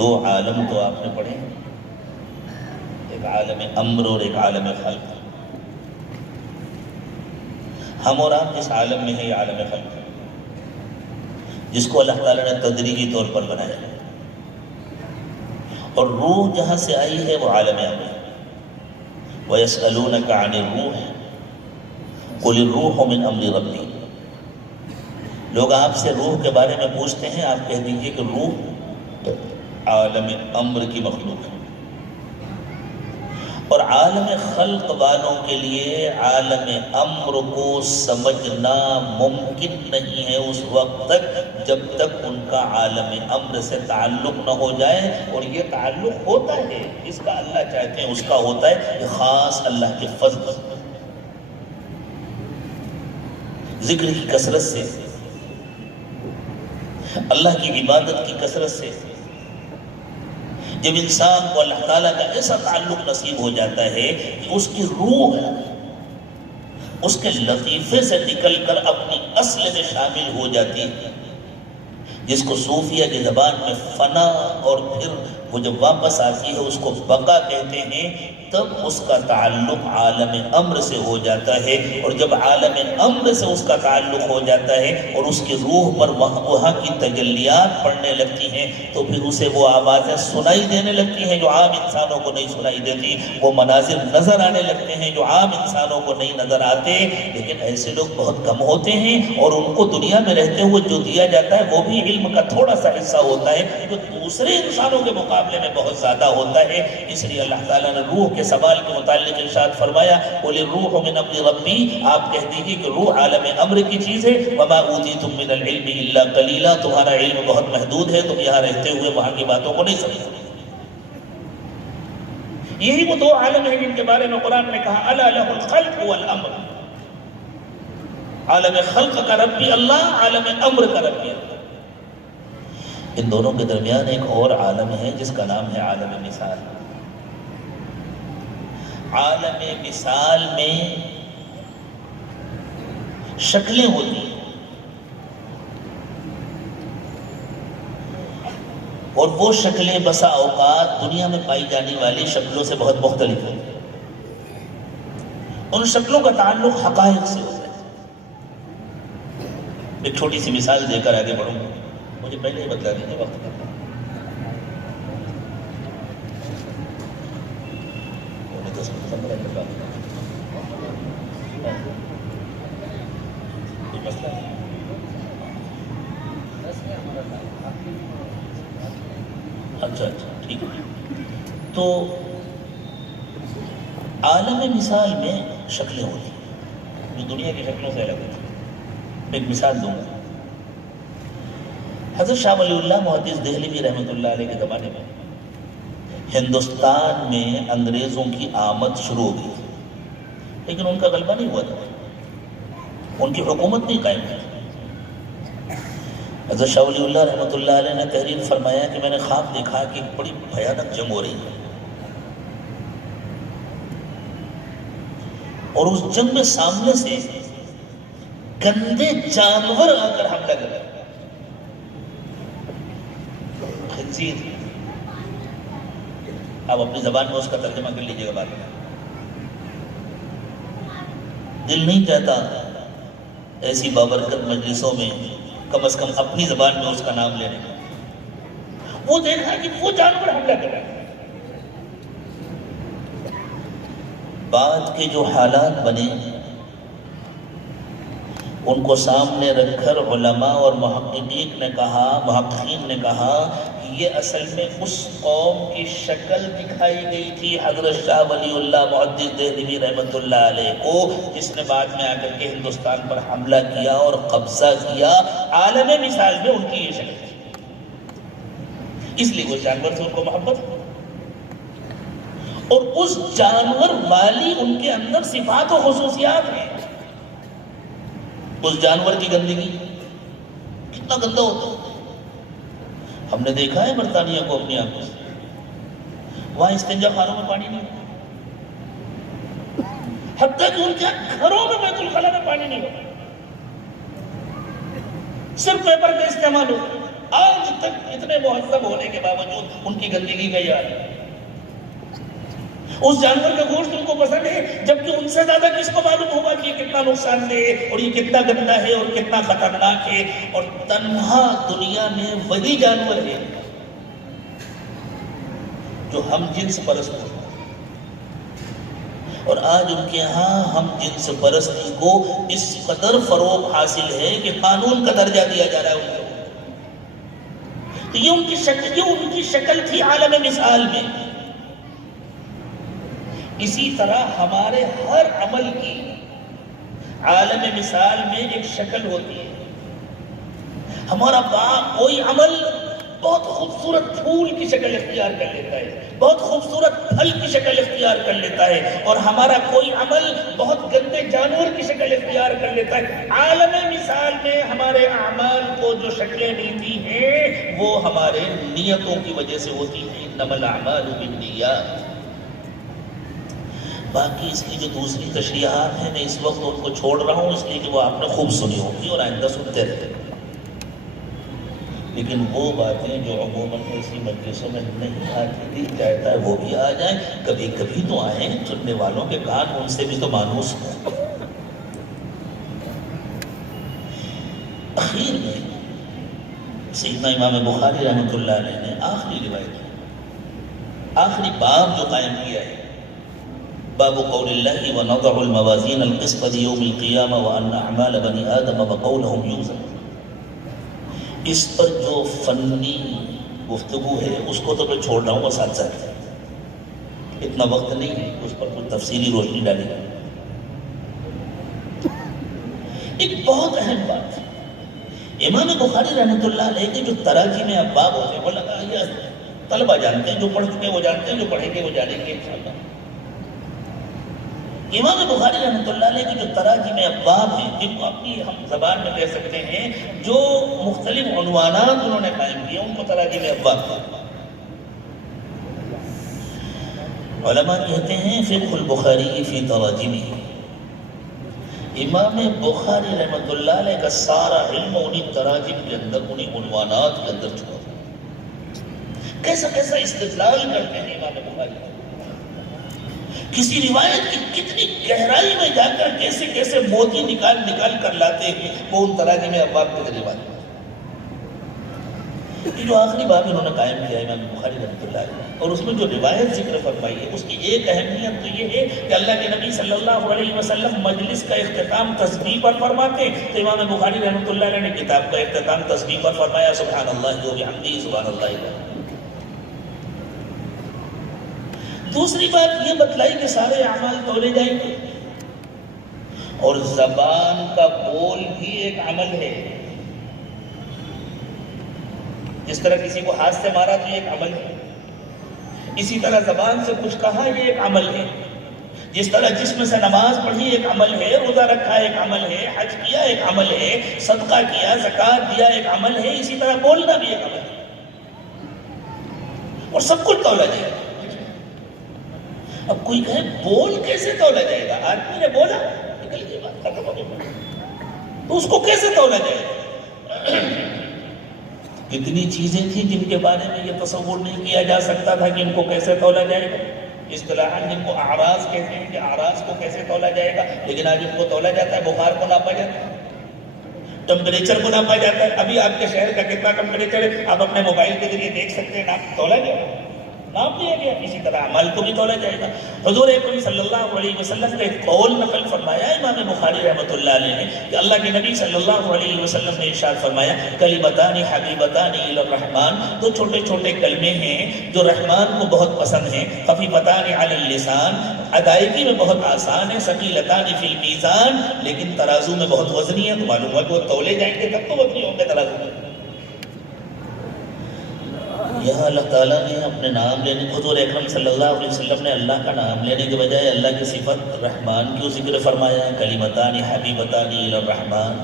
دو عالم تو آپ نے پڑھے، ایک عالم امر اور ایک عالم خلق۔ ہم اور آپ جس عالم میں ہیں یہ عالم خلق ہے، جس کو اللہ تعالیٰ نے تدریجی طور پر بنایا ہے، اور روح جہاں سے آئی ہے وہ عالم امر ہے۔ وَيَسْأَلُونَكَ عَنِ الرُّوحِ قُلِ الرُّوحُ مِنْ أَمْرِ رَبِّي۔ لوگ آپ سے روح کے بارے میں پوچھتے ہیں، آپ کہہ دیجئے کہ روح عالم امر کی مخلوق ہے، اور عالم خلق والوں کے لیے عالم امر کو سمجھنا ممکن نہیں ہے اس وقت تک جب تک ان کا عالم امر سے تعلق نہ ہو جائے۔ اور یہ تعلق ہوتا ہے، جس کا اللہ چاہتے ہیں اس کا ہوتا ہے، یہ خاص اللہ کے فضل، ذکر کی کثرت سے، اللہ کی عبادت کی کثرت سے جب انسان کو اللہ تعالیٰ کا ایسا تعلق نصیب ہو جاتا ہے کہ اس کی روح اس کے لطیفے سے نکل کر اپنی اصل میں شامل ہو جاتی ہے، جس کو صوفیہ کی زبان میں فنا، اور پھر وہ جب واپس آتی ہے اس کو بقا کہتے ہیں، تب اس کا تعلق عالم امر سے ہو جاتا ہے۔ اور جب عالم امر سے اس کا تعلق ہو جاتا ہے اور اس کی روح پر وہاں کی تجلیات پڑنے لگتی ہیں، تو پھر اسے وہ آوازیں سنائی دینے لگتی ہیں جو عام انسانوں کو نہیں سنائی دیتی، وہ مناظر نظر آنے لگتے ہیں جو عام انسانوں کو نہیں نظر آتے۔ لیکن ایسے لوگ بہت کم ہوتے ہیں، اور ان کو دنیا میں رہتے ہوئے جو دیا جاتا ہے وہ بھی علم کا تھوڑا سا حصہ ہوتا ہے جو دوسرے انسانوں کے مقابلے میں بہت زیادہ ہوتا ہے۔ اس لیے اللہ تعالیٰ نے روح کے سوال کے متعلق ارشاد فرمایا، قُلِ الرُّوحُ مِنْ أَمْرِ رَبِّي، آپ کہہ دیجیے کہ روح عالم امر کی چیز ہے۔ وَمَا أُوتِيتُم مِّنَ الْعِلْمِ إِلَّا قَلِيلًا، تمہارا علم بہت محدود ہے، تم یہاں رہتے ہوئے وہاں کی باتوں کو نہیں سمجھتے۔ یہی وہ دو عالم ہیں جن کے بارے میں قرآن نے کہا أَلَا لَهُ الْخَلْقُ وَالْأَمْرُ، عالم خلق کا رب بھی اللہ، عالم امر کا رب بھی اللہ۔ ان دونوں کے درمیان ایک اور عالم ہے جس کا نام ہے عالم مثال۔ عالم مثال میں شکلیں ہوتی ہیں، اور وہ شکلیں بسا اوقات دنیا میں پائی جانے والی شکلوں سے بہت مختلف ہیں۔ ان شکلوں کا تعلق حقائق سے ہوتا ہے۔ ایک چھوٹی سی مثال دے کر آگے بڑھوں گا، مجھے پہلے ہی بتلا دیجیے وقت کا۔ اچھا ٹھیک ہے۔ تو عالم مثال میں شکلیں ہوتی ہیں جو دنیا کی شکلوں سے الگ ہوتی ہیں۔ میں ایک مثال دوں گا۔ حضرت شاہ ولی اللہ محدث دہلوی رحمۃ اللہ علیہ کے زمانے میں ہندوستان میں انگریزوں کی آمد شروع ہو گئی تھی، لیکن ان کا غلبہ نہیں ہوا تھا، ان کی حکومت نہیں قائم ہوئی۔ حضرت شاہ ولی اللہ رحمۃ اللہ علیہ نے تحریر فرمایا کہ میں نے خواب دیکھا کہ ایک بڑی بھیانک جنگ ہو رہی ہے، اور اس جنگ میں سامنے سے گندے جانور آ کر حملہ کر رہے ہیں۔ خنزیر، آپ اپنی زبان میں اس کا ترجمہ کر لیجیے گا بعد میں۔ دل نہیں چاہتا ایسی بابرکت مجلسوں میں کم از کم اپنی زبان میں اس کا نام لینے کا۔ وہ دیکھا کہ وہ جانور حملہ کر رہا ہے۔ بعد کے جو حالات بنے ان کو سامنے رکھ کر علماء اور محققین نے کہا کہ یہ اصل میں اس قوم کی شکل دکھائی گئی تھی حضرت شاہ ولی اللہ محدث دہلوی رحمۃ اللہ علیہ کو، جس نے بعد میں آ کر کے ہندوستان پر حملہ کیا اور قبضہ کیا۔ عالم مثال میں ان کی یہ شکل تھی، اس لیے وہ جانور سے ان کو محبت، اور اس جانور والی ان کے اندر صفات و خصوصیات ہیں۔ اس جانور کی گندگی کتنا گندا ہوتا ہے، ہم نے دیکھا ہے برطانیہ کو اپنی آنکھوں سے، وہاں استنجا خانوں میں پانی نہیں ہوتا، حتیٰ کہ ان کے گھروں میں بیت الخلاء میں پانی نہیں ہوتا، صرف پیپر کا استعمال ہوتا ہے۔ آج تک اتنے مہذب ہونے کے باوجود ان کی گندگی کا یاد ہے۔ اس جانور کا گوشت ان کو پسند ہے، جبکہ ان سے زیادہ کس کو معلوم ہوگا کہ یہ کتنا نقصان دہ ہے اور یہ کتنا گندا ہے اور کتنا خطرناک ہے۔ اور تنہا دنیا میں وہی جانور ہے جو ہم جنس پرست ہوتے ہیں، اور آج ان کے ہاں ہم جنس پرستی کو اس قدر فروغ حاصل ہے کہ قانون کا درجہ دیا جا رہا ہے ان کو۔ تو یہ ان کی شکل تھی عالم مثال میں۔ اسی طرح ہمارے ہر عمل کی عالم مثال میں ایک شکل ہوتی ہے۔ ہمارا کوئی عمل بہت خوبصورت پھول کی شکل اختیار کر لیتا ہے، بہت خوبصورت پھل کی شکل اختیار کر لیتا ہے، اور ہمارا کوئی عمل بہت گندے جانور کی شکل اختیار کر لیتا ہے۔ عالم مثال میں ہمارے اعمال کو جو شکلیں ملتی ہیں وہ ہمارے نیتوں کی وجہ سے ہوتی ہیں۔ انما الاعمال بالنیات۔ باقی اس کی جو دوسری تشریحات ہیں میں اس وقت ان کو چھوڑ رہا ہوں، اس لیے کہ وہ آپ نے خوب سنی ہوگی اور آئندہ سنتے رہے، لیکن وہ باتیں جو عموماً ایسی مجلسوں میں نہیں آتی، دل چاہتا ہے وہ بھی آ جائیں، کبھی کبھی تو آئیں، سننے والوں کے کان ان سے بھی تو مانوس ہوں۔ اخیر میں سیدنا امام بخاری رحمۃ اللہ علیہ نے آخری روایت، آخری باب جو قائم کیا ہے، باب قول اللہ وَنَضَعُ الْمَوَازِينَ الْقِسْطَ لِيَوْمِ الْقِيَامَةِ وَأَنَّ أَعْمَالَ بَنِي آدَمَ وَقَوْلَهُمْ يُوزَنُ۔ اس پر جو فنی گفتگو ہے اس کو تو میں چھوڑ رہا ہوں، وہ ساتھ ساتھ اتنا وقت نہیں ہے اس پر کچھ تفصیلی روشنی ڈالے گا۔ ایک بہت اہم بات، امام بخاری رحمۃ اللہ علیہ کے جو تراجم میں ابواب ہوتے ہیں، وہ لگا یہ طلبہ جانتے ہیں، جو پڑھ چکے وہ جانتے ہیں، جو پڑھیں گے وہ جانیں گے انشاءاللہ۔ امام بخاری رحمۃ اللہ علیہ کی جو تراجم ابواب ہیں، جن کو اپنی ہم زبان میں کہہ سکتے ہیں، جو مختلف عنوانات انہوں نے قائم کیے ان کو تراجم ابواب کہتے ہیں۔ علماء کہتے ہیں فقہ البخاری فی تراجمہ، امام بخاری رحمۃ اللہ علیہ کا سارا علم انہی تراجم کے اندر، انہی عنوانات کے اندر چھپا ہے۔ کیسا کیسا استدلال کرتے ہیں امام بخاری، کسی روایت کی کتنی گہرائی میں جا کر کیسے کیسے موتی نکال کر لاتے ہیں، وہ ان تراجم ابواب کے ذریعے بات۔ یہ جو آخری باب انہوں نے قائم کیا ہے امام بخاری رحمۃ اللہ علیہ، اور اس میں جو روایت ذکر فرمائی ہے، اس کی ایک اہمیت تو یہ ہے کہ اللہ کے نبی صلی اللہ علیہ وسلم مجلس کا اختتام تسبیح پر فرماتے ہیں، تو امام بخاری رحمۃ اللہ علیہ نے کتاب کا اختتام تسبیح پر فرمایا، سبحان اللہ و بحمدہ سبحان اللہ۔ دوسری بات یہ بتلائی کہ سارے اعمال تولے جائیں گے، اور زبان کا بول بھی ایک عمل ہے۔ جس طرح کسی کو ہاتھ سے مارا تو یہ ایک عمل ہے، اسی طرح زبان سے کچھ کہا یہ ایک عمل ہے۔ جس طرح جسم سے نماز پڑھی ایک عمل ہے، روزہ رکھا ایک عمل ہے، حج کیا ایک عمل ہے، صدقہ کیا، زکوٰۃ دیا ایک عمل ہے، اسی طرح بولنا بھی ایک عمل ہے، اور سب کچھ تولا جائے گا۔ اب کوئی کہے بول کیسے تولا جائے گا؟ آدمی نے بولا نکل گئی بات، ختم ہو گئی، تو اس کو کیسے تولا جائے گا؟ اتنی چیزیں تھیں جن کے بارے میں یہ تصور نہیں کیا جا سکتا تھا کہ ان کو کیسے تولا جائے گا۔ اصطلاحاً جن کو اعراض کہتے ہیں کہ اعراض کو کیسے تولا جائے گا، لیکن آج ان کو تولا جاتا ہے، بخار کو ناپا جاتا ہے، ٹمپریچر کو ناپا جاتا ہے۔ ابھی آپ کے شہر کا کتنا ٹمپریچر ہے آپ اپنے موبائل کے ذریعے دیکھ سکتے ہیں، ناپ تولا جائے گا، ناپ لیا گیا۔ اسی طرح عمل کو بھی تولا جائے گا۔ حضور اکرم صلی اللہ علیہ وسلم کا ایک قول نقل فرمایا امام بخاری رحمۃ اللہ علیہ نے کہ اللہ کے نبی صلی اللہ علیہ وسلم نے ارشاد فرمایا کلمتان حبیبتان الی الرحمن، دو چھوٹے چھوٹے کلمے ہیں جو رحمان کو بہت پسند ہیں، خفیفتان علی اللسان، ادائیگی میں بہت آسان ہے، ثقیلتان فی المیزان، لیکن ترازو میں بہت وزنی ہے۔ تو معلوم ہے کہ وہ تولے جائیں گے تب تو وزنی ہوں گے ترازو میں۔ یہاں اللہ تعالیٰ نے اپنے نام لینے، حضور اکرم صلی اللہ علیہ وسلم نے اللہ کا نام لینے کے بجائے اللہ کی صفت رحمان کی ذکر فرمایا ہے، کلمتان حبیبتان الی الرحمن۔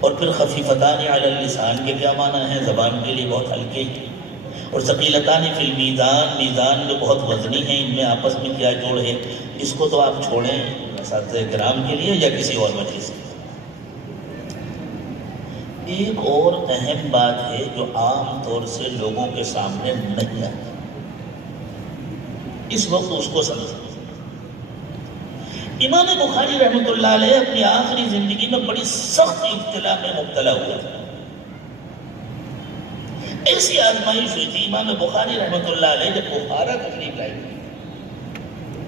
اور پھر خفیفتان علی اللسان کے کیا معنی ہے؟ زبان کے لیے بہت ہلکے ہیں۔ اور ثقیلتان فی المیزان، میزان جو بہت وزنی ہیں، ان میں آپس میں کیا جوڑ ہے؟ اس کو تو آپ چھوڑیں اساتذہ کرام کے لیے یا کسی اور وجہ سے۔ ایک اور اہم بات ہے جو عام طور سے لوگوں کے سامنے نہیں آتی، اس وقت اس کو سمجھیں۔ امام بخاری رحمۃ اللہ علیہ اپنی آخری زندگی میں بڑی سخت ابتلا میں مبتلا ہوئے تھے۔ ایسی آزمائش ہوئی تھی امام بخاری رحمۃ اللہ علیہ جب بخارا تشریف لائے تھے،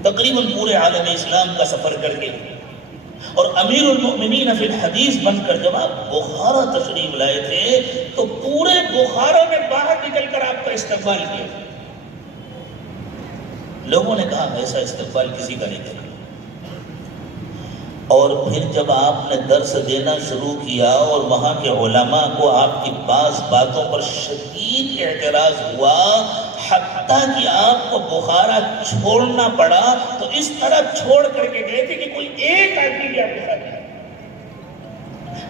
تقریباً پورے عالم اسلام کا سفر کر کے اور امیر المؤمنین فی الحدیث بن کر جب آپ بخارا تشریف لائے تھے تو پورے بخارا میں باہر نکل کر آپ کا استقبال کیا۔ لوگوں نے کہا ایسا استقبال کسی کا نہیں کرا۔ اور پھر جب آپ نے درس دینا شروع کیا اور وہاں کے علماء کو آپ کی بعض باتوں پر شدید اعتراض ہوا، حتیٰ کہ آپ کو بخارا چھوڑنا پڑا، تو اس طرح چھوڑ کر کے گئے تھے کہ کوئی ایک آدمی بھی آپ کے ساتھ نہیں،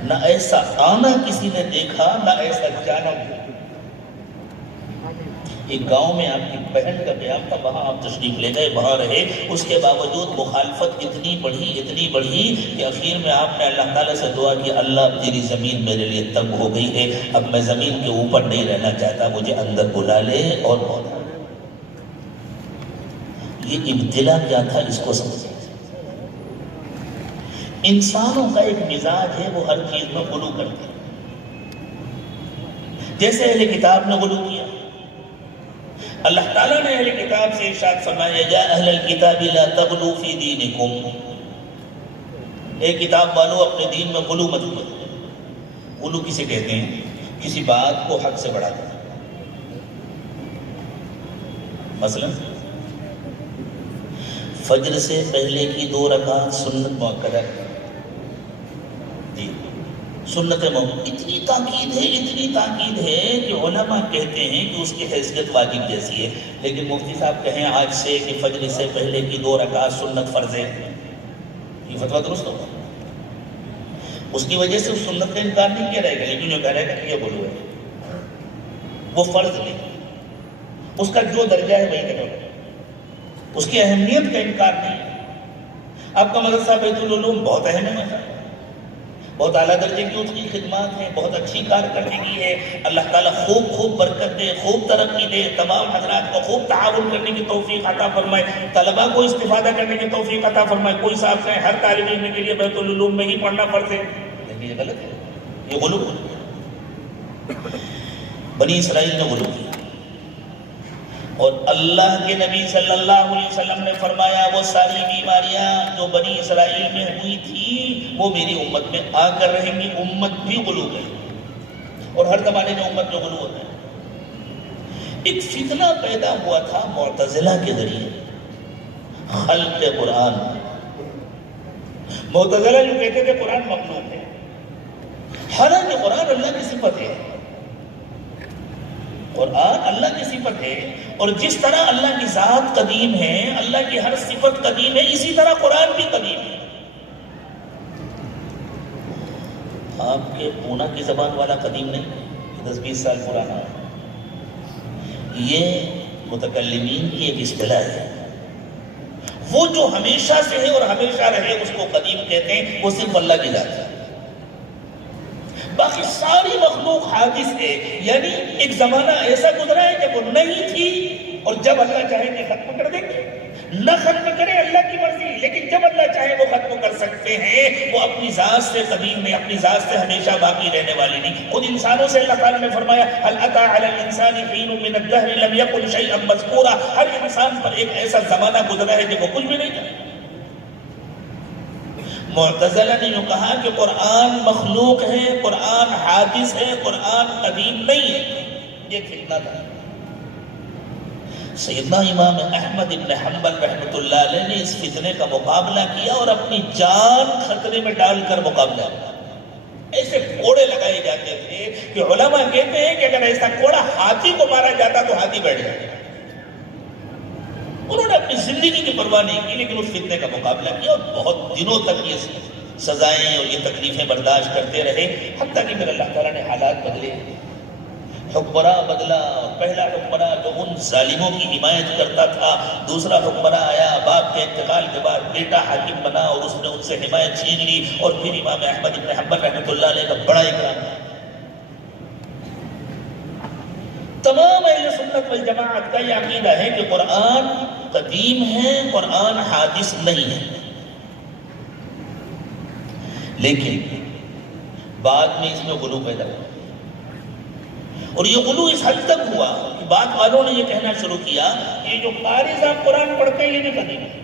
نہ ایسا آنا کسی نے دیکھا نہ ایسا جانا بھی۔ ایک گاؤں میں آپ کی بہن کا بیان تھا، وہاں آپ تشریف لے گئے، وہاں رہے، اس کے باوجود مخالفت اتنی بڑھی کہ اخیر میں آپ نے اللہ تعالیٰ سے دعا کی، اللہ اب تیری زمین میرے لیے تنگ ہو گئی ہے، اب میں زمین کے اوپر نہیں رہنا چاہتا، مجھے اندر بلا لے اور بولا۔ یہ ابتلا کیا تھا اس کو سمجھیں۔ انسانوں کا ایک مزاج ہے، وہ ہر چیز میں غلو کرتے ہیں۔ جیسے اہل کتاب نے غلو کیا، اللہ تعالیٰ نے اہل کتاب سے ارشاد فرمایا یا اہل الکتاب لا تغلو فی دینکم، اے کتاب والو اپنے دین میں غلو مت کرو۔ غلو کسے کہتے ہیں؟ کسی بات کو حد سے بڑھا دینا۔ مثلا فجر سے پہلے کی 2 رکعت سنت مؤکدہ جی سنت اتنی تاکید ہے کہ علماء کہتے ہیں کہ اس کی حیثیت واجب جیسی ہے، لیکن مفتی صاحب کہیں آج سے کہ فجر سے پہلے کی 2 رکعت سنت فرض ہے، یہ فتویٰ درست ہوگا؟ اس کی وجہ سے اس سنت کا انکار نہیں کیا رہے گا، لیکن جو کہہ رہے گا یہ غلو ہے، وہ فرض نہیں، اس کا جو درجہ ہے وہی کرو، اس کی اہمیت کا انکار نہیں۔ آپ کا مدرسہ بیت العلوم بہت اہم ہے، بہت اعلیٰ درجے کی اس کی خدمات ہیں، بہت اچھی کارکردگی ہے، اللہ تعالیٰ خوب برکت دے، خوب ترقی دے، تمام حضرات کو خوب تعاون کرنے کی توفیق عطا فرمائے، طلباء کو استفادہ کرنے کی توفیق عطا فرمائے۔ کوئی صاحب کہیں ہر طالب علم کے لیے بیت العلوم میں ہی پڑھنا فرض ہے، لیکن یہ غلط ہے، یہ غلو ہے۔ بنی اسرائیل نے غلو کیا، اور اللہ کے نبی صلی اللہ علیہ وسلم نے فرمایا وہ ساری بیماریاں جو بنی اسرائیل میں ہوئی تھی وہ میری امت میں آ کر رہیں گی۔ امت بھی غلو گئی، اور ہر زمانے میں امت میں غلو ہوتا ہے۔ ایک فتنہ پیدا ہوا تھا معتزلہ کے ذریعے، خلق قرآن۔ معتزلہ جو کہتے تھے قرآن مخلوق ہے، حالانکہ قرآن اللہ کی صفت ہے، قرآن اللہ کی صفت ہے، اور جس طرح اللہ کی ذات قدیم ہے، اللہ کی ہر صفت قدیم ہے، اسی طرح قرآن بھی قدیم ہے۔ آپ کے پونا کی زبان والا قدیم نہیں ہے، 10-20 سال پرانا ہے، یہ متکلمین کی ایک اصطلاح ہے۔ وہ جو ہمیشہ سے ہے اور ہمیشہ رہے اس کو قدیم کہتے ہیں، وہ صرف اللہ کی ذات ہے، باقی ساری مخلوق حادث ہے، یعنی ایک زمانہ ایسا گزرا ہے جب وہ نہیں تھی، اور جب اللہ چاہے کہ ختم کر دیں گے، نہ ختم کرے اللہ کی مرضی، لیکن جب اللہ چاہے وہ ختم کر سکتے ہیں۔ وہ اپنی ذات سے قدیم نہیں، اپنی ذات سے ہمیشہ باقی رہنے والی نہیں۔ خود انسانوں سے اللہ تعالیٰ نے فرمایا هل اتى على الانسان حين من الدهر لم يكن شيئا مذكورا، ہر انسان پر ایک ایسا زمانہ گزرا ہے جب وہ کچھ بھی نہیں تھا۔ معتزلہ نے جو کہا کہ قرآن مخلوق ہے، قرآن حادث ہے، قرآن قدیم نہیں ہے، یہ فتنہ تھا۔ سیدنا امام احمد ابن حنبل رحمۃ اللہ علیہ نے اس فتنے کا مقابلہ کیا اور اپنی جان خطرے میں ڈال کر مقابلہ کیا۔ ایسے کوڑے لگائے جاتے تھے کہ علماء کہتے ہیں کہ اگر ایسا کوڑا ہاتھی کو مارا جاتا تو ہاتھی بیٹھ جاتا۔ انہوں نے اپنی زندگی کی پرواہ نہیں کی، لیکن اس فتنے کا مقابلہ کیا، اور بہت دنوں تک یہ سزائیں اور یہ تکلیفیں برداشت کرتے رہے، حتیٰ کہ پھر اللہ تعالیٰ نے حالات بدلے، حکمراں بدلا۔ پہلا حکمراں جو ان ظالموں کی حمایت کرتا تھا، دوسرا حکمراں آیا، باپ کے انتقال کے بعد بیٹا حاکم بنا اور اس نے ان سے حمایت چھین لی، اور پھر امام احمد بن حنبل رحمۃ اللہ علیہ کا بڑا اکرام تمام اہل سنت والجماعت کا یہ عقیدہ ہے کہ قرآن قدیم ہے، قرآن حادث نہیں ہے، لیکن بعد میں اس میں غلو پیدا ہوا، اور یہ غلو اس حد تک ہوا کہ بعد والوں نے یہ کہنا شروع کیا کہ یہ جو قاری صاحب قرآن پڑھتے ہیں یہ بھی قدیم ہے۔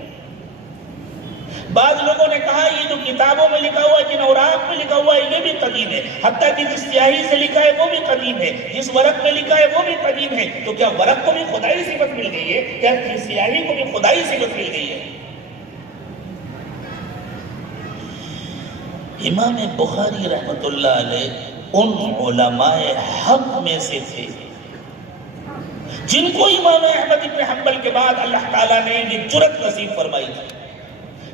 بعض لوگوں نے کہا یہ جو کتابوں میں لکھا ہوا ہے، جن اوراق میں لکھا ہوا ہے یہ بھی قدیم ہے، حتیٰ کہ جس سیاہی سے لکھا ہے وہ بھی قدیم ہے، جس ورق میں لکھا ہے وہ بھی قدیم ہے۔ تو کیا ورق کو بھی خدائی صفت مل گئی ہے؟ کیا سیاہی کو بھی خدائی صفت مل گئی ہے؟ امام بخاری رحمت اللہ علیہ ان علماء حق میں سے تھے جن کو امام احمد بن حنبل کے بعد اللہ تعالیٰ نے یہ جرأت نصیب فرمائی تھی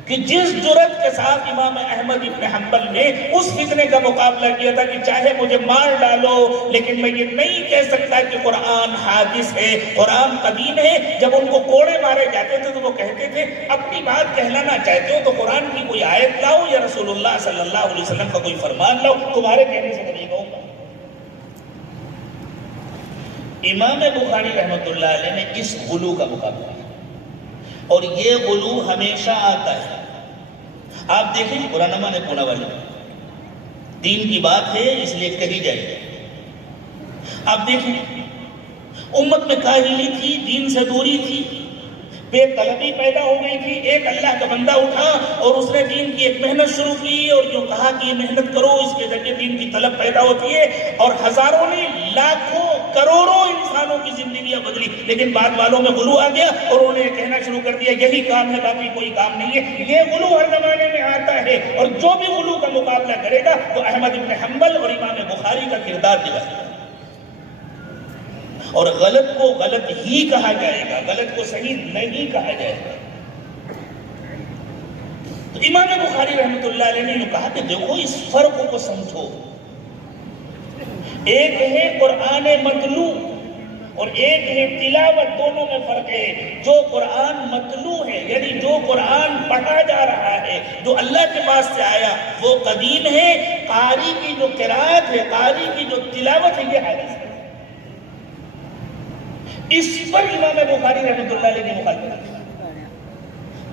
کہ جس جرأت کے ساتھ امام احمد بن حنبل نے اس فتنے کا مقابلہ کیا تھا کہ چاہے مجھے مار ڈالو لیکن میں یہ نہیں کہہ سکتا کہ قرآن حادث ہے، قرآن قدیم ہے۔ جب ان کو کوڑے مارے جاتے تھے تو وہ کہتے تھے اپنی بات کہلانا چاہتے ہو تو قرآن کی کوئی آیت لاؤ یا رسول اللہ صلی اللہ علیہ وسلم کا کوئی فرمان لاؤ، تمہارے کہنے سے نہیں کہوں گا۔ امام بخاری رحمت اللہ علیہ نے اس غلو کا مقابلہ کیا، اور یہ غلو ہمیشہ آتا ہے۔ آپ دیکھیں برا نہ مانے پونا والے، دین کی بات ہے اس لیے کہی جائے۔ آپ دیکھیں امت میں کاہلی تھی، دین سے دوری تھی، بے طلبی پیدا ہو گئی تھی۔ ایک اللہ کا بندہ اٹھا اور اس نے دین کی ایک محنت شروع کی اور جو کہا کہ یہ محنت کرو، اس کے ذریعے دین کی طلب پیدا ہوتی ہے، اور ہزاروں نے، لاکھوں، کروڑوں انسانوں کی زندگیاں بدلی۔ لیکن بعد والوں میں غلو آ گیا اور انہوں نے کہنا شروع کر دیا یہی کام ہے، باقی کوئی کام نہیں ہے۔ یہ غلو ہر زمانے میں آتا ہے، اور جو بھی غلو کا مقابلہ کرے گا وہ احمد بن حنبل اور امام بخاری کا کردار نبھائے گا، اور غلط کو غلط ہی کہا جائے گا، غلط کو صحیح نہیں کہا جائے گا۔ تو امام بخاری رحمت اللہ علیہ نے یہ کہا کہ دیکھو اس فرق کو سمجھو، ایک ہے قرآن متلو اور ایک ہے تلاوت، دونوں میں فرق ہے۔ جو قرآن متلو ہے یعنی جو قرآن پڑھا جا رہا ہے، جو اللہ کے پاس سے آیا، وہ قدیم ہے۔ قاری کی جو قرات ہے، قاری کی جو تلاوت ہے، یہ حادث ہے۔ اس پر امام بخاری رحمت اللہ علیہ کی مخالفت،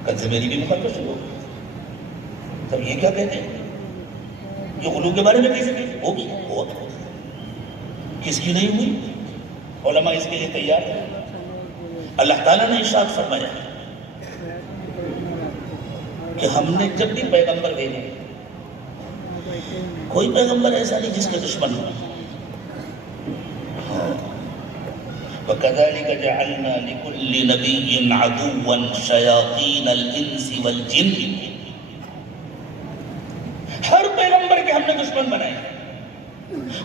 کل سے میری بھی مخالفت شروع ہو گئی۔ تب یہ کیا کہتے ہیں، یہ غلو کے بارے میں کیسے کہتے ہوگی؟ کس کی نہیں ہوئی؟ علماء اس کے لیے تیار ہیں۔ اللہ تعالیٰ نے ارشاد فرمایا کہ ہم نے جب بھی پیغمبر بھیجے، کوئی پیغمبر ایسا نہیں جس کے دشمن ہو۔ وَكَذَلِكَ جَعَلْنَا لِكُلِّ نَبِيٍّ عَدُوًّا شَيَاطِينَ الْإِنسِ وَالْجِنِّ، ہر پیغمبر کے ہم نے دشمن بنائے،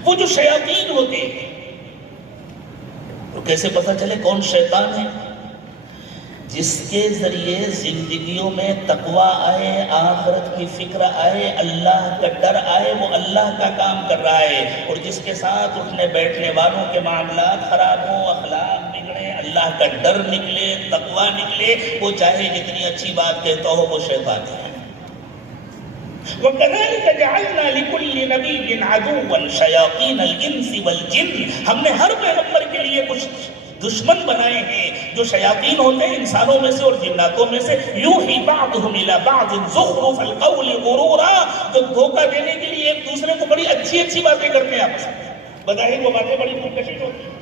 وہ جو شیاطین ہوتے ہیں۔ تو کیسے پتہ چلے کون شیطان ہے؟ جس کے ذریعے زندگیوں میں تقویٰ آئے، آخرت کی فکر آئے، اللہ کا ڈر آئے، وہ اللہ کا کام کر رہا ہے، اور جس کے ساتھ اٹھنے بیٹھنے والوں کے معاملات خراب ہوں، اخلاق بگڑے، اللہ کا ڈر نکلے، تقویٰ نکلے، وہ چاہے جتنی اچھی بات کہتا ہو وہ شیطان ہے۔ وَكَذَلِكَ جَعَلْنَا لِكُلِّ نَبِيٍّ عَدُوًّا شَيَاطِينَ الْإِنسِ وَالْجِنِّ، ہم نے ہر پیغمبر کے لیے کچھ دشمن بنائے ہیں جو شیاطین ہوتے ہیں انسانوں میں سے اور جناتوں میں سے۔ یوحی بعضهم الى بعض زخرف القول غرورا، جو دھوکہ دینے کے لیے ایک دوسرے کو بڑی اچھی اچھی باتیں کرتے ہیں آپس میں، بظاہر وہ باتیں بڑی پرکشش ہوتی ہیں۔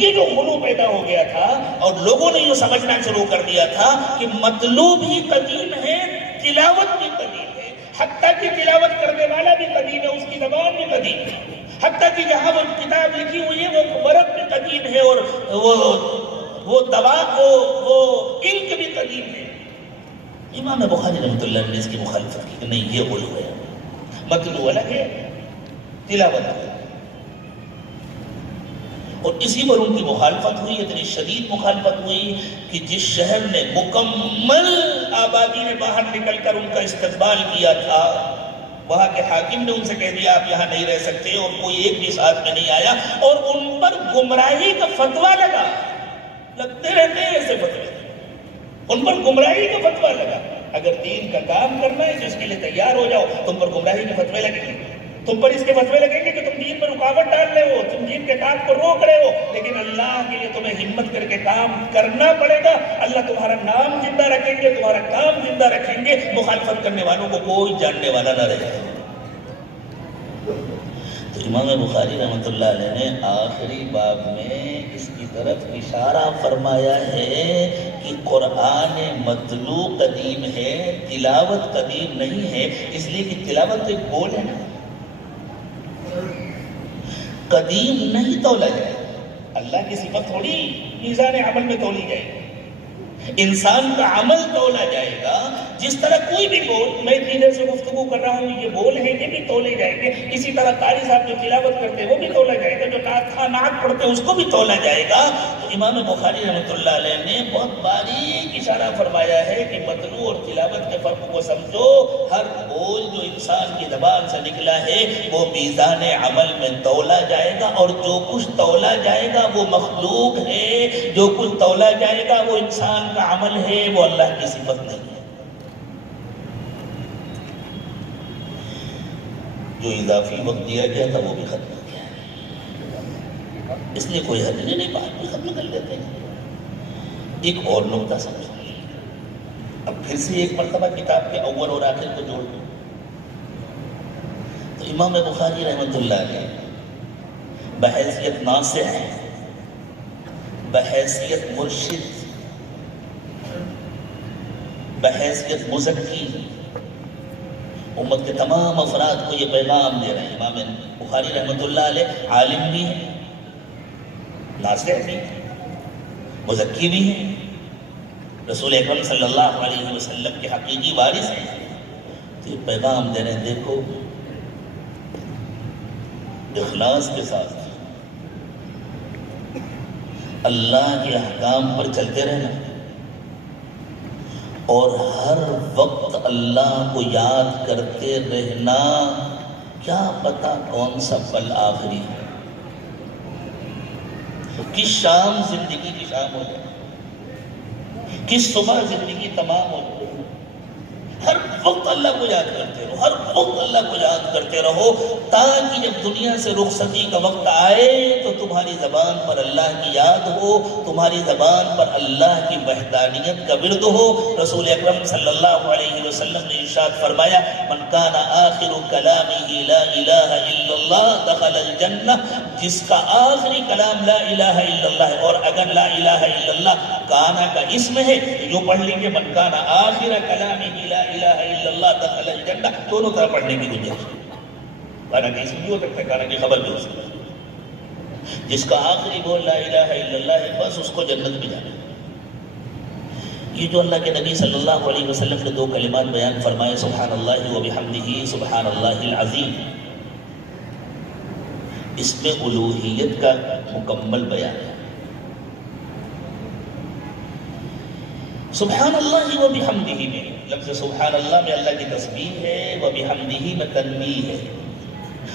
یہ جو غلو پیدا ہو گیا تھا اور لوگوں نے یہ سمجھنا شروع کر دیا تھا کہ مطلوب بھی قدیم ہے، تلاوت بھی قدیم ہے، حتیٰ کہ تلاوت کرنے والا بھی قدیم ہے، اس کی زبان بھی قدیم ہے، حتیٰ کہ جہاں وہ کتاب لکھی ہوئی ہے وہ ورق بھی قدیم ہے، اور وہ دوا، وہ انک بھی قدیم ہے۔ امام بخاری رحمۃ اللہ نے اس کی مخالفت کی کہ نہیں، یہ غلو ہے، مطلوب الگ ہے، تلاوت الگ ہے۔ اور اسی پر ان کی مخالفت ہوئی، اتنی شدید مخالفت ہوئی کہ جس شہر نے مکمل آبادی میں باہر نکل کر ان کا استقبال کیا تھا، وہاں کے حاکم نے ان سے کہہ دیا آپ یہاں نہیں رہ سکتے، اور کوئی ایک بھی ساتھ میں نہیں آیا، اور ان پر گمراہی کا فتویٰ لگا۔ لگتے رہتے ہیں ایسے فتوے، ان پر گمراہی کا فتویٰ لگا۔ اگر دین کا کام کرنا ہے تو اس کے لیے تیار ہو جاؤ، تم پر گمراہی کے فتوے لگیں گے۔ تم پر اس کے وظیفے لگیں گے کہ تم دین میں رکاوٹ ڈال رہے ہو، تم دین کے کام کو روک رہے ہو، لیکن اللہ کے لیے تمہیں ہمت کر کے کام کرنا پڑے گا۔ اللہ تمہارا نام زندہ رکھیں گے، تمہارا کام زندہ رکھیں گے، مخالفت کرنے والوں کو کوئی جاننے والا نہ رہے گا۔ تو امام بخاری رحمۃ اللہ علیہ نے آخری باب میں اس کی طرف اشارہ فرمایا ہے کہ قرآن مطلوع قدیم ہے، تلاوت قدیم نہیں ہے، اس لیے کہ تلاوت تو ایک بول ہے نا، قدیم نہیں تولا جائے۔ اللہ کی صفت تھوڑی میزان عمل میں تولی جائے گی، انسان کا عمل تولا جائے گا۔ جس طرح کوئی بھی بول، میں اتنی دیر سے گفتگو کر رہا ہوں، یہ بول ہیں، یہ بھی تولے جائیں گے۔ اسی طرح قاری صاحب جو تلاوت کرتے ہیں وہ بھی تولا جائے گا، جو نعت پڑھتے ہیں اس کو بھی تولا جائے گا۔ تو امام بخاری رحمۃ اللہ علیہ نے بہت باریک اشارہ فرمایا ہے کہ مطلوع اور تلاوت کے فرق کو سمجھو۔ ہر بول جو انسان کی زبان سے نکلا ہے وہ میزان عمل میں تولا جائے گا، اور جو کچھ تولا جائے گا وہ مخلوق ہے، جو کچھ تولا جائے گا وہ انسان کا عمل ہے، وہ اللہ کی صفت نہیں ہے۔ جو اضافی وقت دیا گیا تھا وہ بھی ختم ہو گیا، اس لیے کوئی حد نہیں، بات بھی ختم کر لیتے ہیں۔ ایک اور نقطہ سمجھو، اب پھر سے ایک مرتبہ کتاب کے اول اور آخر کو جوڑ دوں تو امام بخاری رحمۃ اللہ علیہ بحیثیت ناصح، بحیثیت مرشد، بحیثیت مزکی، امت کے تمام افراد کو یہ پیغام دے رہے ہیں۔ امام بخاری رحمۃ اللہ علیہ عالم بھی ہیں، ناصح بھی ہیں، مزکی بھی ہیں، رسول اکرم صلی اللہ علیہ وسلم کے حقیقی وارث ہیں۔ تو یہ پیغام دے رہے ہیں، دیکھو اخلاص کے ساتھ اللہ کے احکام پر چلتے رہنا، اور ہر وقت اللہ کو یاد کرتے رہنا۔ کیا پتا کون سا پل آخری ہے، کس شام زندگی کی شام ہو جائے، کس صبح زندگی تمام ہو جائے۔ ہر وقت اللہ کو یاد کرتے رہو، ہر وقت اللہ کو یاد کرتے رہو، تاکہ جب دنیا سے رخصتی کا وقت آئے تو تمہاری زبان پر اللہ کی یاد ہو، تمہاری زبان پر اللہ کی وحدانیت کا ورد ہو۔ رسول اکرم صلی اللہ علیہ وسلم نے ارشاد فرمایا، من کان آخر کلامہ لا الہ الا اللہ دخل الجنہ، جس کا آخری کلام لا الہ الا اللہ ہے، اور اگر لا الہ الا اللہ کانا کا اسم ہے تو یوں پڑھ لیں گے، من کان آخر کلامہ لا الہ الا اللہ دخل الجنہ، دونوں طرح پڑھنے کی گنجائش ہے۔ کانا کا اسم بھی ہو سکتا ہے، کانا کی خبر بھی ہو سکتا ہے۔ جس کا آخری بول لا الہ الا اللہ ہے، بس اس کو جنت میں جانا ہے۔ یہ جو اللہ کے نبی صلی اللہ علیہ وسلم نے دو کلمات بیان فرمائے، سبحان اللہ و بحمدہ سبحان اللہ العظیم، اس میں الوہیت کا مکمل بیان ہے۔ سبحان اللہ و بحمدہ میں لفظ سبحان اللہ میں اللہ کی تسبیح ہے، و بحمدہ میں تنبیہ ہے۔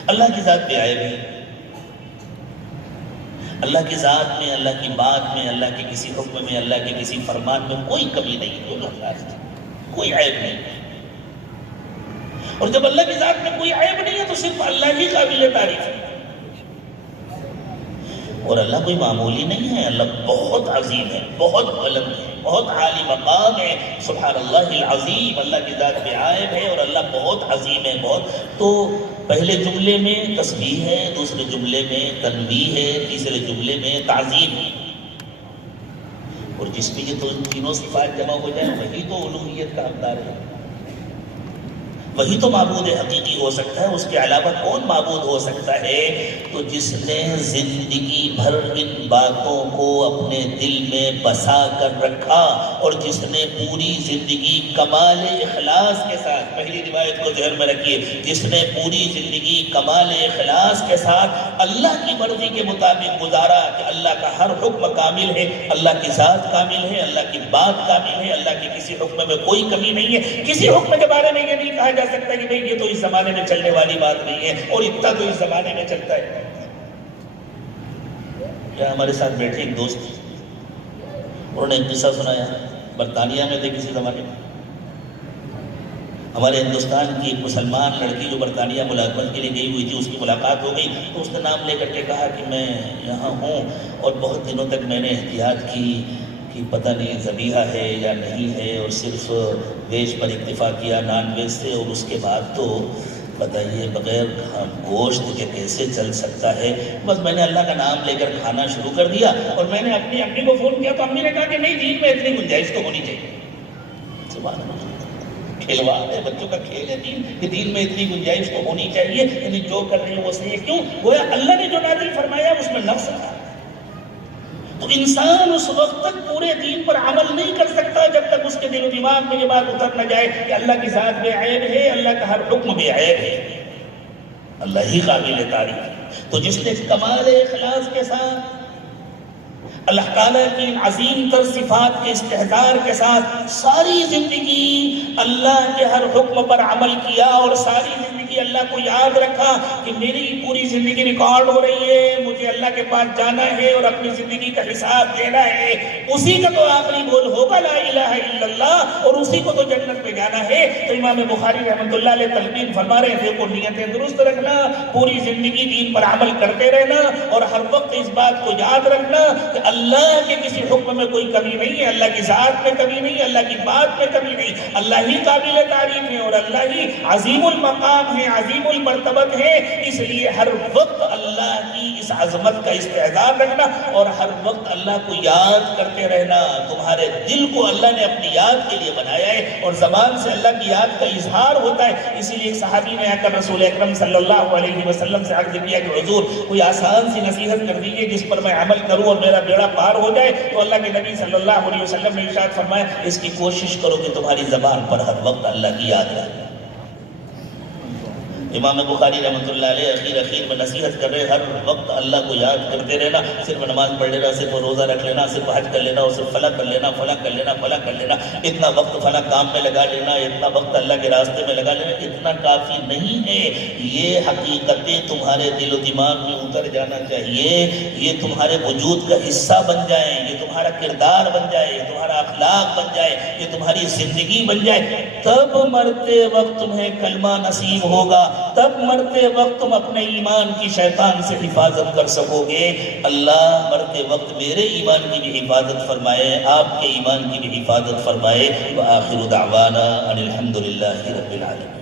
اللہ کی ذات بے عیب ہے، اللہ کی ذات میں، اللہ کی بات میں، اللہ کے کسی حکم میں، اللہ کے کسی فرمان میں کوئی کمی نہیں، کوئی عیب نہیں۔ اور جب اللہ کی ذات میں کوئی عیب نہیں ہے تو صرف اللہ ہی قابل تعریف ہے۔ اور اللہ کوئی معمولی نہیں ہے، اللہ بہت عظیم ہے، بہت بلند ہے، بہت عالی مقام ہے۔ سبحان اللہ العظیم، اللہ کی ذات بے عیب ہے اور اللہ بہت عظیم ہے، بہت۔ تو پہلے جملے میں تسبیح ہے، دوسرے جملے میں تنبیہ ہے، تیسرے جملے میں تعظیم ہے۔ اور جس میں یہ تینوں صفات جمع ہو جائیں وہی تو الوہیت کا حقدار ہے، وہی تو معبود حقیقی ہو سکتا ہے۔ اس کے علاوہ کون معبود ہو سکتا ہے؟ تو جس نے زندگی بھر ان باتوں کو اپنے دل میں بسا کر رکھا، اور جس نے پوری زندگی کمال اخلاص کے ساتھ، پہلی روایت کو ذہن میں رکھیے، جس نے پوری زندگی کمال اخلاص کے ساتھ اللہ کی مرضی کے مطابق گزارا کہ اللہ کا ہر حکم کامل ہے، اللہ کی ذات کامل ہے، اللہ کی بات کامل ہے، اللہ کے کسی حکم میں کوئی کمی نہیں ہے۔ کسی حکم کے بارے میں یہ نہیں کہا جا سکتا کہ بھئی یہ تو اس زمانے میں چلنے والی بات نہیں ہے، اور اتنا تو اس زمانے میں چلتا ہے۔ کیا ہمارے ساتھ بیٹھے ایک دوست، انہوں نے ایک قصہ سنایا، برطانیہ میں تھے کسی زمانے میں، ہمارے ہندوستان کی ایک مسلمان لڑکی جو برطانیہ ملازمت کے لیے گئی ہوئی تھی، اس کی ملاقات ہو گئی تو اس نے نام لے کر کے کہا کہ میں یہاں ہوں، اور بہت دنوں تک میں نے احتیاط کی کہ پتہ نہیں ذبیحہ ہے یا نہیں ہے، اور صرف ویج پر اکتفا کیا، نان ویج سے، اور اس کے بعد تو بتائیے بغیر گوشت کے کیسے چل سکتا ہے۔ بس میں نے اللہ کا نام لے کر کھانا شروع کر دیا، اور میں نے اپنی امی کو فون کیا تو امی نے کہا کہ نہیں دین میں اتنی گنجائش تو ہونی چاہیے۔ سبحان اللہ، کھلواڑ ہے، بچوں کا کھیل ہے دین، کہ دین میں اتنی گنجائش تو ہونی چاہیے، یعنی جو کر رہے ہیں وہ صحیح ہے۔ کیوں؟ گویا اللہ نے جو نازل فرمایا اس میں نقص تھا، تو انسان اس وقت تک پورے دین پر عمل نہیں کر سکتا جب تک اس کے دل و دماغ میں یہ بات اتر نہ جائے کہ اللہ کی ذات بے عیب ہے، اللہ کا ہر حکم بے عیب ہے، اللہ ہی قابل تعریف ہے۔ تو جس نے کمال اخلاص کے ساتھ اللہ تعالیٰ کی عظیم تر صفات کے استحضار کے ساتھ ساری زندگی اللہ کے ہر حکم پر عمل کیا، اور ساری زندگی اللہ کو یاد رکھا کہ میری پوری زندگی ریکارڈ ہو رہی ہے، مجھے اللہ کے پاس جانا ہے اور اپنی زندگی کا حساب دینا ہے، اسی کا تو آخری بول ہوگا لا الہ الا اللہ، اور اسی کو تو جنت میں جانا ہے۔ تو امام بخاری رحمۃ اللہ علیہ تلقین فرما رہے تھے کہ نیتیں درست رکھنا، پوری زندگی دین پر عمل کرتے رہنا، اور ہر وقت اس بات کو یاد رکھنا کہ اللہ کے کسی حکم میں کوئی کمی نہیں ہے، اللہ کی ذات میں کمی نہیں ہے، اللہ کی بات میں کمی نہیں، اللہ ہی قابل تعریف ہے اور اللہ ہی عظیم المقام ہے، عظیم المرتبت ہے۔ اس لیے ہر وقت اللہ کی اس عظمت کا استحضار رکھنا اور ہر وقت اللہ کو یاد کرتے رہنا۔ تمہارے دل کو اللہ نے اپنی یاد کے لیے بنایا ہے، اور زبان سے اللہ کی یاد کا اظہار ہوتا ہے۔ اسی لیے ایک صحابی نے آ کر رسول اکرم صلی اللہ علیہ وسلم سے عرض کیا کہ حضور کوئی آسان سی نصیحت کر دیجیے جس پر میں عمل کروں اور میرا بیڑا پار ہو جائے۔ تو اللہ کے نبی صلی اللہ علیہ وسلم نے ارشاد فرمایا اس کی کوشش کرو کہ تمہاری زبان پر ہر وقت اللہ کی یاد رہے۔ امام بخاری رحمۃ اللہ علیہ اخیر میں نصیحت کر رہے ہر وقت اللہ کو یاد کرتے رہنا، صرف نماز پڑھ لینا، صرف روزہ رکھ لینا، صرف حج کر لینا، اور صرف فلاں کر لینا، فلاں کر لینا، فلاں کر لینا، اتنا وقت فلاں کام میں لگا لینا، اتنا وقت اللہ کے راستے میں لگا لینا، اتنا کافی نہیں ہے۔ یہ حقیقتیں تمہارے دل و دماغ میں اتر جانا چاہیے، یہ تمہارے وجود کا حصہ بن جائیں، یہ تمہارا کردار بن جائے، یہ تمہارا اخلاق بن جائے، یہ تمہاری زندگی بن جائے، تب مرتے وقت تمہیں کلمہ نصیب ہوگا، تب مرتے وقت تم اپنے ایمان کی شیطان سے حفاظت کر سکو گے۔ اللہ مرتے وقت میرے ایمان کی بھی حفاظت فرمائے، آپ کے ایمان کی بھی حفاظت فرمائے۔ وآخر دعوانا ان الحمد للہ رب العالمین۔